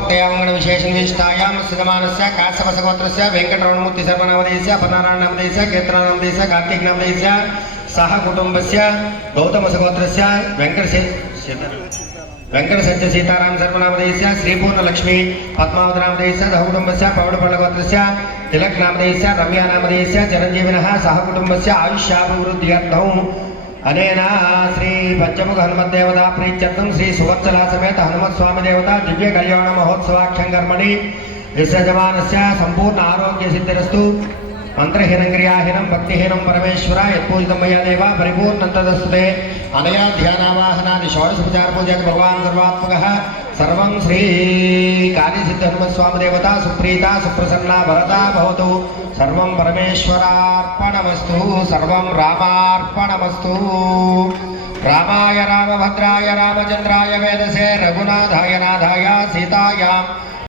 पूर्वोक्तयामङ्गलविशेषनिष्ठायां सिद्धमानस्य काश्यपसगोत्रस्य वेङ्कटरमणमूर्तिशर्मनामधेयस्य अपरनारायणनामधेयस्य कीर्तनानामधेयस्य कार्तिकनामधेयस्य सह कुटुम्बस्य गौतमसगोत्रस्य वेङ्कटसत्य सीताराम सर्वनामधेयस्य श्रीपूर्णलक्ष्मी पद्मावतनामधेयस्य सह कुटुम्बस्य पौडपल्लगोत्रस्य तिलकनामधेयस्य रम्यानामधेयस्य चिरञ्जीविनः सह कुटुम्बस्य आयुष्याभिवृद्ध्यर्थं अनेन श्री पंचमुख हनुमद्देवता प्रीत्यर्थं श्री सुवत्सला समेत हनुमत्स्वामी देवता दिव्य कल्याण महोत्सवाख्यं कर्मणि विसर्जमानस्य संपूर्ण आरोग्य सिद्धिरस्तु मंत्रहीनं क्रियाहीनं भक्तिहीनं परमेश्वर यत्पूजितं मया देव परिपूर्णं तदस्तुते अनया ध्यानावाहनादि षोडशोपचार पूजक भगवान सर्वात्मकः सर्वं श्री कार्यसिद्ध हनुमत्स्वामी देवता सुप्रीता सुप्रसन्ना भरता भवतु सर्वं परमेश्वरार्पणमस्तु सर्वं रामार्पणमस्तु रामाय रामभद्राय रामचन्द्राय वेदसे रघुनाथाय नाथाय सीतायां